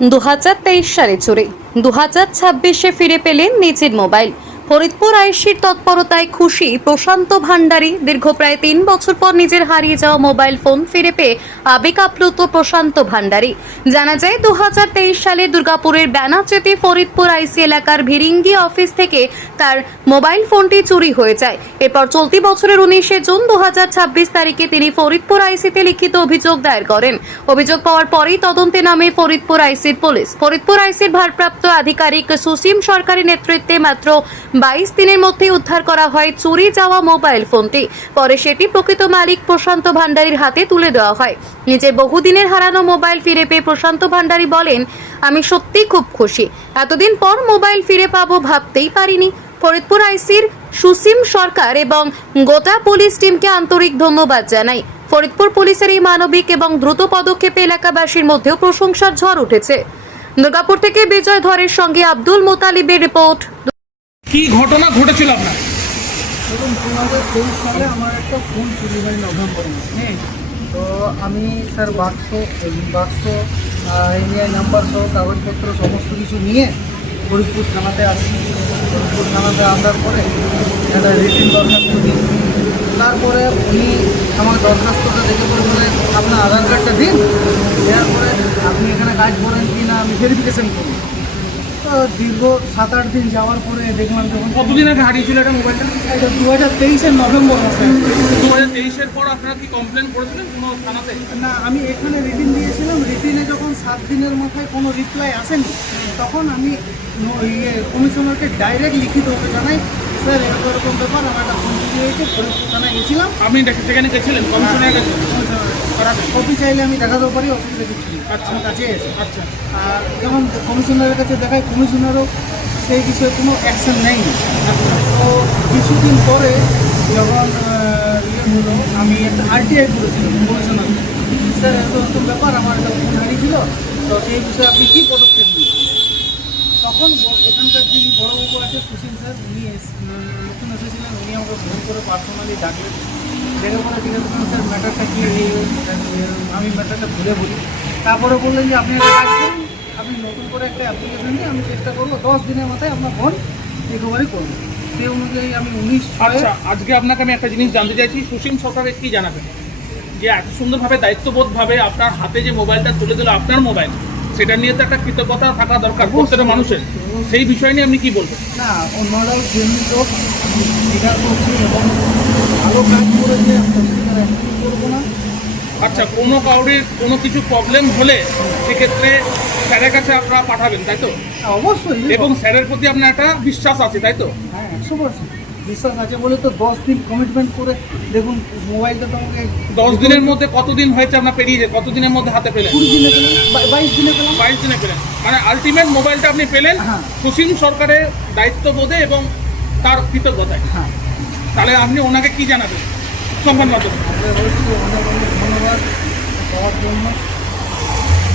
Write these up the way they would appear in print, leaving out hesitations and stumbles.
2023 সালে চুরি, 2026-এ ফিরে পেলেন নিজের মোবাইল। ফরিদপুর আইসির তৎপরতায় খুশি প্রশান্ত ভান্ডারী। দীর্ঘ প্রায় 3 বছর পর নিজের হারিয়ে যাওয়া মোবাইল ফোন ফিরে পেয়ে আবেগ আপ্লুত প্রশান্ত ভান্ডারী। জানা যায় 2023 সালে দুর্গাপুরের ব্যানাচেতে ফরিদপুর আইসি এলাকার ভিরিঙ্গি অফিস থেকে তার মোবাইল ফোনটি চুরি হয়ে যায়। এরপর চলতি বছরের 19শে জুন 2026 তারিখে তিনি ফরিদপুর আইসিতে লিখিত অভিযোগ দায়ের করেন। অভিযোগ পাওয়ার পরেই তদন্তে নামে ফরিদপুর আইসির পুলিশ। ফরিদপুর আইসির ভারপ্রাপ্ত আধিকারিক সুসীম সরকারের নেতৃত্বে মাত্র 22 দিনের মধ্যে উদ্ধার করা হয় চুরি যাওয়া মোবাইল ফোনটি। পরে সেটি প্রকৃত মালিক প্রশান্ত ভান্ডারীর হাতে তুলে দেওয়া হয়। নিজের বহুদিনের হারানো মোবাইল ফিরে পেয়ে প্রশান্ত ভান্ডারী বলেন, আমি সত্যি খুব খুশি। এতদিন পর মোবাইল ফিরে পাবো ভাবতেই পারিনি। ফরিদপুর আইসির সুসীম সরকার এবং গোটা পুলিশ টিমকে আন্তরিক ধন্যবাদ জানাই। ফরিদপুর পুলিশের এই মানবিক এবং দ্রুত পদক্ষেপে এলাকাবাসীর মধ্যেও প্রশংসার ঝড় উঠেছে। দুর্গাপুর থেকে বিজয় ধরের সঙ্গে আব্দুল মোতালিবের রিপোর্ট। কি ঘটনা ঘটেছিল আপনার? দেখুন, 2023 সালে আমার একটা ফোন চুরি হয় নভেম্বর মাসে। তো আমি স্যার বাক্স ইন্ডিয়ান নাম্বার সহ কাগজপত্র সমস্ত কিছু নিয়ে ফরিদপুর থানাতে আসি। ফরিদপুর থানাতে আসার পরে একটা রিটিন দরখাস্ত দিই। তারপরে উনি আমার দরখাস্তটা দেখে বলে আপনার আধার কার্ডটা দিন, দেওয়ার পরে আপনি এখানে কাজ করেন কি না আমি ভেরিফিকেশন করি। তো দীর্ঘ 7-8 দিন যাওয়ার পরে দেখলাম যখন কতদিন আগে হারিয়েছিল এটা মোবাইলটা? এটা 2023-এর নভেম্বর মাসে। 2023-এর পর আপনারা কি কমপ্লেন করেছিলেন কোনো থানাতে? না, আমি এখানে রিটিন দিয়েছিলাম। রিটিনে যখন 7 দিনের মাথায় কোনো রিপ্লাই আসেনি, তখন আমি কমিশনারকে ডাইরেক্ট লিখিতভাবে জানাই, স্যার এরকম ব্যাপার, আমার একটা ফোন চুরি হয়েছে। ফরিদপুর থানায় গেছিলাম। আপনি সেখানে গেছিলেন কমিশনের কাছে? কপি চাইলে আমি দেখাতেও পারি, অসুবিধা কিছু নেই। আচ্ছা। আমার কাছে এসে আচ্ছা। আর যখন কমিশনারের কাছে দেখায়, কমিশনারও সেই বিষয়ে কোনো অ্যাকশন নেয়নি। তো কিছুদিন পরে যখন হলো, আমি একটা আরটিআই করেছিলাম কমিশনার, স্যার এরকম ব্যাপার, আমার একটা ফোন হারিয়েছিল, তো সেই বিষয়ে আপনি কী পদক্ষেপ নিয়েছেন? তখন এখানকার যিনি বড়বাবু আছে সুশীল স্যার, উনি নতুন এসেছিলেন, উনি আমাকে ফোন করে পার্সোনালি ডাকলেন। দেখে পরে জিজ্ঞেস করলেন, স্যার ম্যাটারটা কী? আমি ম্যাটারটা ভুলে বলি। তারপরে বললেন যে আপনি একটা কাজ করুন, আপনি নতুন করে একটা অ্যাপ্লিকেশন দিয়ে আমি চেষ্টা করবো 10 দিনের মাথায় আপনার ফোন রিকভারি করবো। সেই অনুযায়ী আমি 19 আচ্ছা, আজকে আপনাকে আমি একটা জিনিস জানতে চাইছি, সুসীম সরকারের কি জানাবেন যে এত সুন্দরভাবে দায়িত্ববোধভাবে আপনার হাতে যে মোবাইলটা তুলে দিল, আপনার মোবাইল, সেটা নিয়ে তো একটা কৃতজ্ঞতা থাকা দরকার প্রত্যেকটা মানুষের। সেই বিষয় নিয়ে আপনি কি বলবেন? না, অন্যরাও যেমনি লোক স্বীকার করছি এবং ভালো কাজ করেছে, করবো না। আচ্ছা, কোনো কাউরির কোনো কিছু প্রবলেম হলে সেক্ষেত্রে স্যারের কাছে আপনারা পাঠাবেন, তাই তো? অবশ্যই। এবং স্যারের প্রতি আপনার একটা বিশ্বাস আছে, তাই তো? হ্যাঁ, 100% বিশ্বাস আছে বলে তো 10 দিন কমিটমেন্ট করে। দেখুন, মোবাইলটা তো আমাকে 10 দিনের মধ্যে কতদিন হয়েছে আপনার পেরিয়েছে? কতদিনের মধ্যে হাতে পেলেন? 20 দিনে পেলাম, 22 দিনে পেলাম। 22 দিনে পেলেন, মানে আলটিমেট মোবাইলটা আপনি পেলেন হ্যাঁ। সুসীম সরকারের দায়িত্ববোধে এবং তার কৃতজ্ঞতায়। হ্যাঁ, তাহলে আপনি ওনাকে কি জানাবেন সংবাদ মাধ্যমে? আপনাদের বলছি অনেক অনেক ধন্যবাদ পাওয়ার জন্য।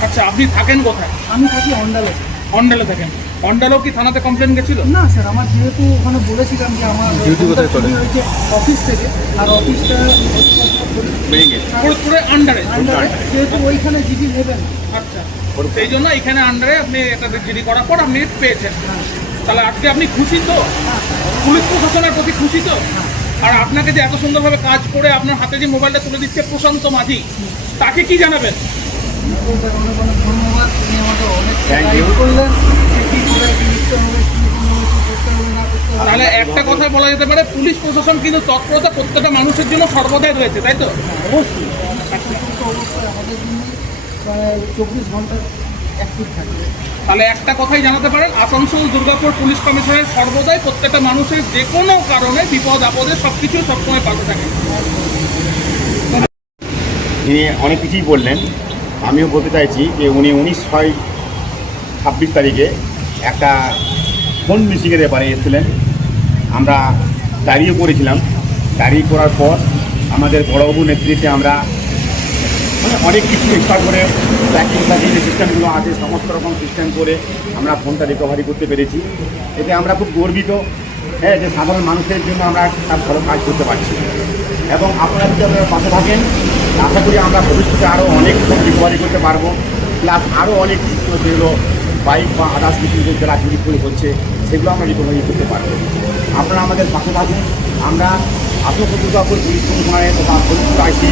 আচ্ছা, আপনি থাকেন কোথায়? আমি থাকি অন্ডালে। অন্ডালে থাকেন। অন্ডালেও কি থানাতে কমপ্লেন গেছিল? না স্যার, আমার যেহেতু ওখানে বলেছিলাম যে আমার চুরি হয়েছে অফিস থেকে, আর অফিসটা ফরিদপুরে আন্ডারে। যেহেতু ওইখানে জিডি নেবেন। আচ্ছা, সেই জন্য এখানে আন্ডারে আপনি একটা জিডি করার পর আপনি পেয়েছেন। তাহলে আজকে আপনি খুশি তো? পুলিশ প্রশাসনের প্রতি খুশি তো? আর আপনাকে যে এত সুন্দরভাবে কাজ করে আপনার হাতে যে মোবাইলটা তুলে দিচ্ছে প্রশান্ত মাঝি, তাকে কি জানাবেন? অনেক অনেক ধন্যবাদ। তিনি আমাকে অনেক গাইড করলেন, কী করে কী লিখতে হবে, কী করতে হবে না করতে হবে। তাহলে একটা কথা বলা যেতে পারে, পুলিশ প্রশাসন কিন্তু তৎপরতা প্রত্যেকটা মানুষের জন্য সর্বদাই রয়েছে, তাই তো? অবশ্যই তো অবশ্যই আমাদের জন্য 24 ঘন্টা অ্যাক্টিভ থাকবে। তাহলে একটা কথাই জানাতে পারেন, আসানসোল দুর্গাপুর পুলিশ কমিশনারের সর্বদাই প্রত্যেকটা মানুষের যে কোনো কারণে বিপদ আপদে সব কিছু সবসময় পাশে থাকে। তিনি অনেক কিছুই বললেন। আমিও বলতে চাইছি যে উনি 19/6/26 তারিখে একটা ফোন মিসিংয়ের ব্যাপারে এসেছিলেন। আমরা ডায়েরিও করেছিলাম। ডায়েরি করার পর আমাদের বড়বাবুর নেতৃত্বে আমরা অনেক কিছু এক্সপার্ট করে ট্র্যাকিং যে সিস্টেমগুলো আছে সমস্ত রকম সিস্টেম করে আমরা ফোনটা রিকভারি করতে পেরেছি। এতে আমরা খুব গর্বিত, হ্যাঁ, যে সাধারণ মানুষের জন্য আমরা তার ভালো কাজ করতে পারছি। এবং আপনারা যদি আপনারা পাশে থাকেন, আশা করি আমরা ভবিষ্যতে আরও অনেক ফোন রিকভারি করতে পারবো। প্লাস আরও অনেক কিছু যেগুলো বাইক বা আদার্স কিছু যারা চুরি করে হচ্ছে সেগুলো আমরা রিকভারি করতে পারবো। আপনারা আমাদের পাশে থাকুন। আমরা আত্মপ্রতিজ্ঞা করি পুলিশ কমিশনারের তথা ফরিদপুর আইসি